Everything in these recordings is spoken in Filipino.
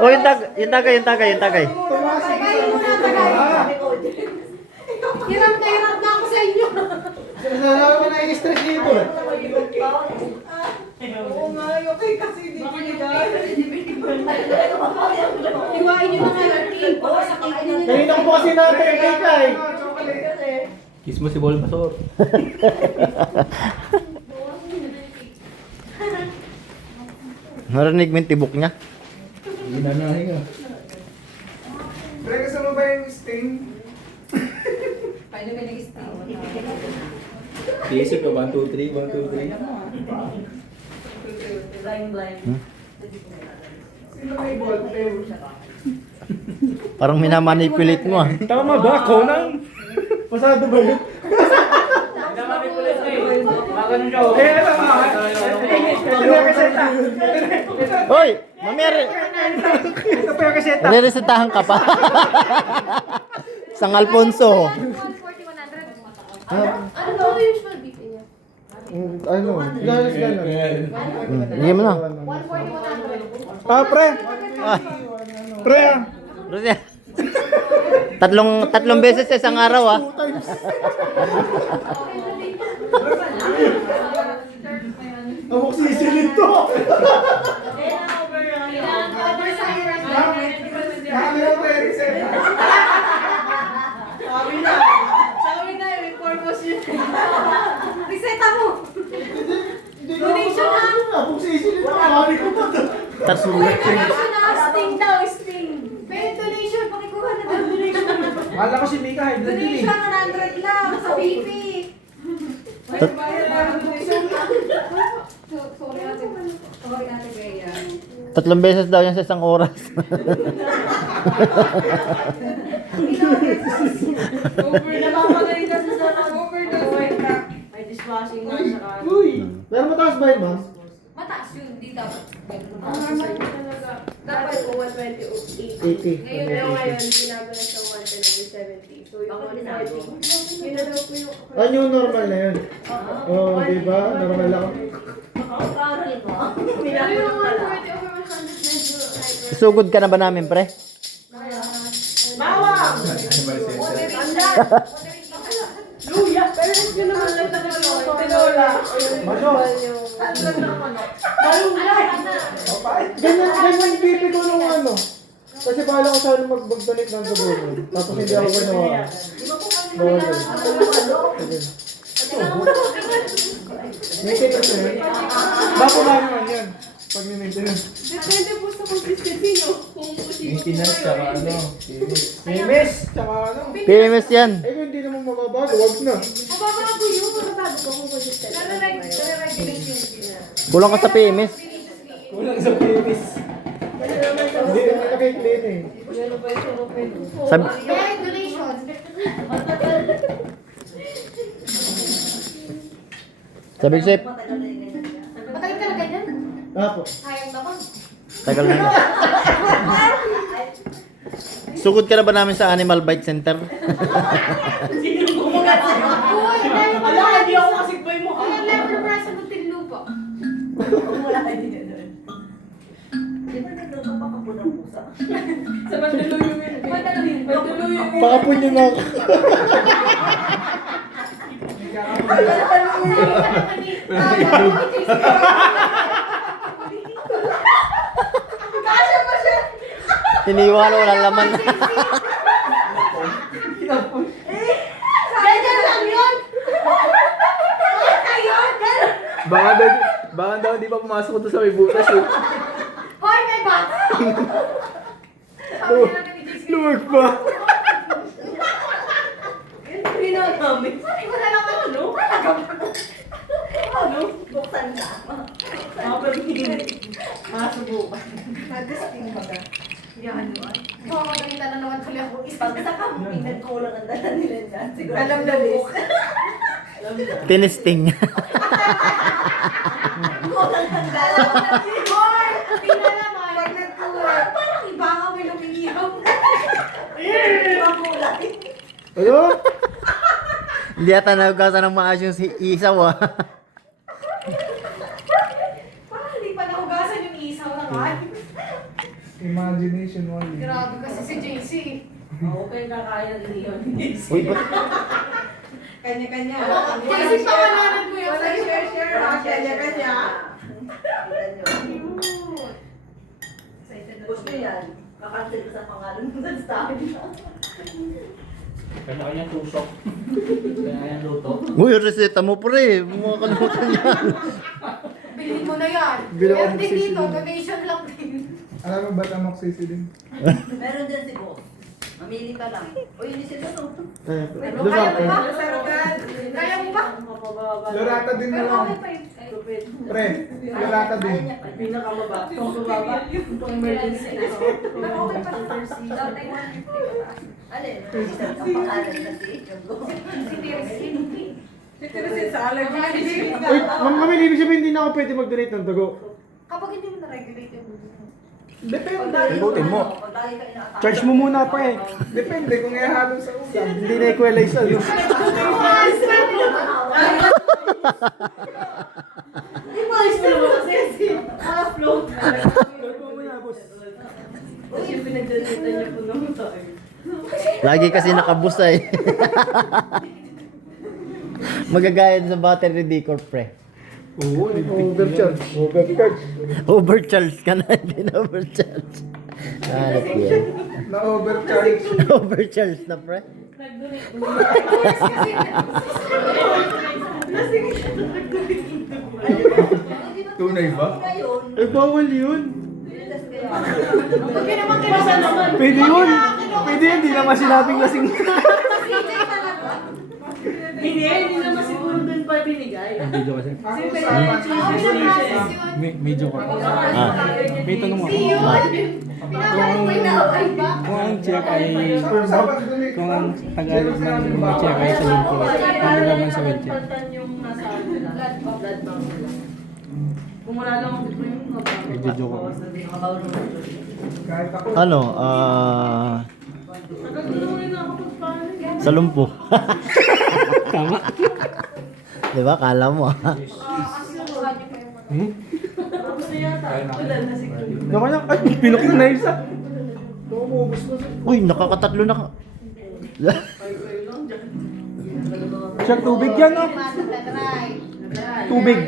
Oh, yung tagay. Hirap na ako sa inyo. Nalala ko na i-stress dito. Oo nga, yung kay kasi hindi binigay. Iwain nyo na nga yung team. Kanina ko po kasi natin kay Kai. Kiss mo si Bulbasaur. Narinig mo yung tibok niya? Ginanahin nga. Pre, kasama ba yung sting? Paano ka nag-stay? Isip ka, 1, 2, 3, 1, 2, 3. Sino may ball pen? Parang minamanipulate mo ah. Tama ba? Conan? Pasado ba yun? Eh, alam mo, ito yung kaseta. Hoy! Mamaya Ito pa yung kaseta. re-resetahan ka pa. Sang Alfonso. 140-100. Ano daw yung usual BP niya? Ano? Galas. Hindi mo na. 140-100. Ah, pre. Ah, Pre ah. Rosia. Tatlong beses sa isang araw ah. 2 times. Amok sisilid to. Nakakala ko yung reset. Sabi na, may purpose yun. Reseta mo! Donation na! Amok sisilid to. Mami ko pa to. Donation na! Sting daw, sting! Pero donation, pakikuha na daw donation. Kala ko si Mika, high blood yun eh. Donation 100 lang sa BP. Tat- Sorry ate Bea. Tatlong beses daw yan sa isang oras. Napapagaling kasi sa overdose. May dishwashing na saka. Uy. Pero mataas ba yun, ma'am? Mataas yun, di dapat. Dapat po 120 o 80. 80. Ngayon, binago na siya 110 over 70. So yung 140, yun na daw po yung... Ano yung normal na yun? Oo, diba? Normal lang. Pero yung 140 over 100 medyo high. Sugod ka na ba namin, pre? Bawang! Luya! Pero yun naman lang talaga yung tinola. Ganyan pipi ko nung ano. Kasi bahala ko sana mag-donate ng gabon. Tapos hindi ako ginawa. Bawal ko. Maintenance na yun. Bago ba naman yan? Pag maintenance. Depende po sa consistency nyo. Kung Maintenance, tsaka ano, Miss! Tsaka ano? PMS yan. Eh kung hindi naman mababago, wag na. mababago yun, mababago ko kung consistent. Nare-regulate yun sila. Kulang ka sa PMS. kulang sa previous. Hindi naman nakiklean eh. Sabi, Kaya donation. sabi ko sa'yo, Matagal ka na ganyan? Apo. Sayang naman. tagal na. Sugod ka na ba namin sa Animal Bite Center? Uy, dahil wala, hindi ako kasigboy mo. Kaya level na sa butil lupa. Sa Mandaluyong yun. Mandaluyong yun. Pakapon nyo na ako. Kasya pa siya. Tiniwala, walang laman. Ganyan lang yun. Ayun, ganun. Baka daw hindi pa pumasok ito sa may butas eh. Hoy, may bata. Sabi nila ni JC. Luwag pa. Sabi ko na naman, ano? Ano? Buksan ka. Masubukan. Nag-sting ba ka? Yan, ano? Makakalita na naman tuloy ako. Pag sa camping, nagkulang ang dala nila dyan. Siguro. Alam na buk. Tinisting. Kulang ang dala. Hoy! Tingnan naman. Pag nagkulang. Parang iba ka may lumiihaw. Makulay. Ano? Hindi ata nagkasa ng maayos yung isaw ah. Parang hindi pa nahugasan yung isaw na nga. Imagination only. Grabe kasi si JC. Okay na kaya ng Leon. Uy, ba't? Kanya-kanya. JC, pangalanan mo yung Wala share ha. Kanya-kanya. Excited na. Gusto yan. Kakansel ko sa pangalan mo sa staff. Kanya-kanyang tusok. Kanya-kanyang luto. Uy, reseta mo pre. Mga kalimutan yan. Bilhin mo na yan. Bilhin ako Meron din magsisili. dito, donation lang din. Alam mo ba tamoxicillin din? Meron din si boss. Mamili ka lang. O yun sila no. Kaya Kaya mo ba? Kaya mo ba? Lorata din na Pero lang. okay pa yun. Pre, lorata din. Pinakamaba. Pinakamaba. Emergency na. Pero okay pa siya. Dati 150 pa taas. Alin? Isang kapangalan kasi. Si Teresin. Sa allergy. Uy, mami, ibig sabihin hindi na ako pwede mag-donate ng dugo. Kapag hindi mo na-regulate yung buto mo. Depende. Ibutin mo. Charge mo muna pre. Depende kung ihalo sa ulam. Hindi na equalize ano. Di ba ayos mo naman kasi? Float. Kasi pinagdadita niya po naman tayo. Lagi kasi nakabusa eh. Magagaya sa battery decor pre. Oo, overcharge. Overcharge. Overcharge ka na, hindi na overcharge. Hanap yan. Na-overcharge. Overcharge na pre. Tunay ba? Ngayon, Eh, bawal yun. nilas kaya. Huwag yun naman kinasalaman. Pwede yun. Pwede yun, hindi naman sinabing lasing. Hindi naman siguro dun pa binigay. Video kasi. Ako Okay sa na process yun. Medyo ko. May tanong ako. Si yun. Pinakain mo yung naaway ba? Kung ang check ay kung ang Tagalog ng check ay sa lingko, ano naman sa wheelchair? Palitan yung nasa blood bank nila. Kung wala lang ako dito yung Nagjo-joke ako. nakabaw naman. Kahit ako. Ano, Nagagulungin ako pagpalit. sa lumpo. Tama. Di ba? Kala mo ah. Tapos na yata. Wala na siguro. Naku na, ay, pinukit na isa. Tumubos na siya. Uy, nakakatatlo na ka. Siyang tubig yan, no? Tubig.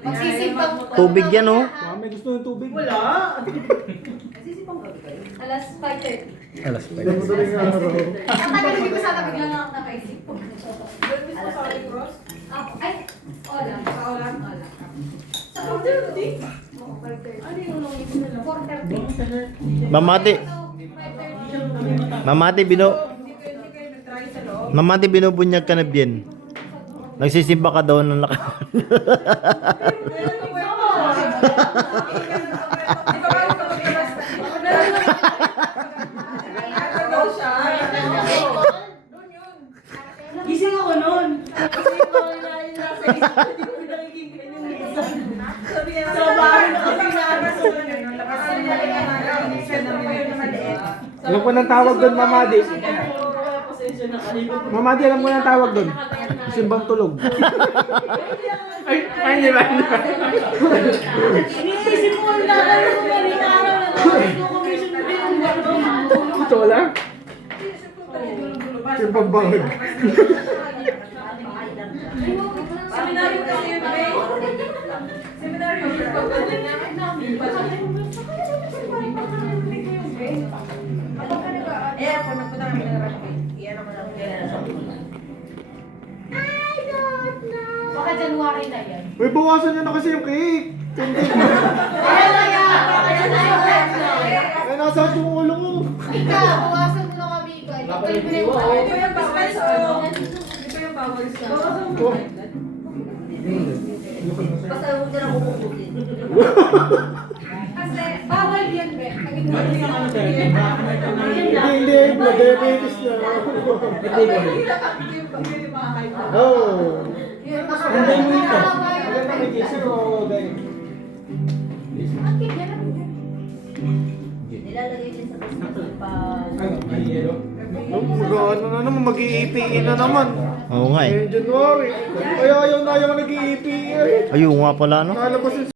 Magsisipag. Tubig yan oh. May gusto ng tubig. Wala. Nagsisipang gabi kayo. Alas 5:30. Alas pa. Madaling araw. Ang tagal hindi ko sana bigla na ako nakaisip po. Alas sa cross? Ay, ola. Sa ola. Sa 4:30? Oo, 5:30. Ano yung nung ito nila? 4:30. Mamati. 5:30. Mamati, Mamati, binubunyag ka na bien. Nagsisimba ka daw ng laka. Gising ako noon. Kasi yung mga nalain nasa isip ko, hindi ko nakikita yung isa. Sabi nga, sa bahay na kasi Alam ko ng tawag doon, Mamadi. pasensya na kayo. Mamadi, alam ko ng tawag doon. Simbang tulog. Ay, hindi ba? Iniisip ko ang lakas ng galing araw na tapos ko commission na din ang gano'n. Ito lang. Simbang bangag. Seminaryo kasi yun, eh. Seminaryo. Eh, ako nagpunta kami ng rugby. Iyan ako lang. Baka January na yan. Uy, bawasan nyo na kasi yung cake. Hindi. Ayan na yan! Ayan na yan! Ay, nasa yung ulo mo. Ika, bawasan mo na kami, Ika. Ipagpalit mo na yung Ito yung bawal sa Ito yung bawal sa Basta huwag na lang kukukutin. Kasi bawal yan, be. Hindi, diabetes na. Oh. Yun, Hindi mo ito. nakakaawa yun. Maganda may kisser o ganyan. Ang cute yan, ang cute. Nilalagay din sa business pa. Ano, may yelo? Ano na naman, mag-iipiin na naman. Oo nga eh. Ngayon January. Kaya ayaw na ayaw nag-iipiin. Ayun nga pala no. Nalabas yung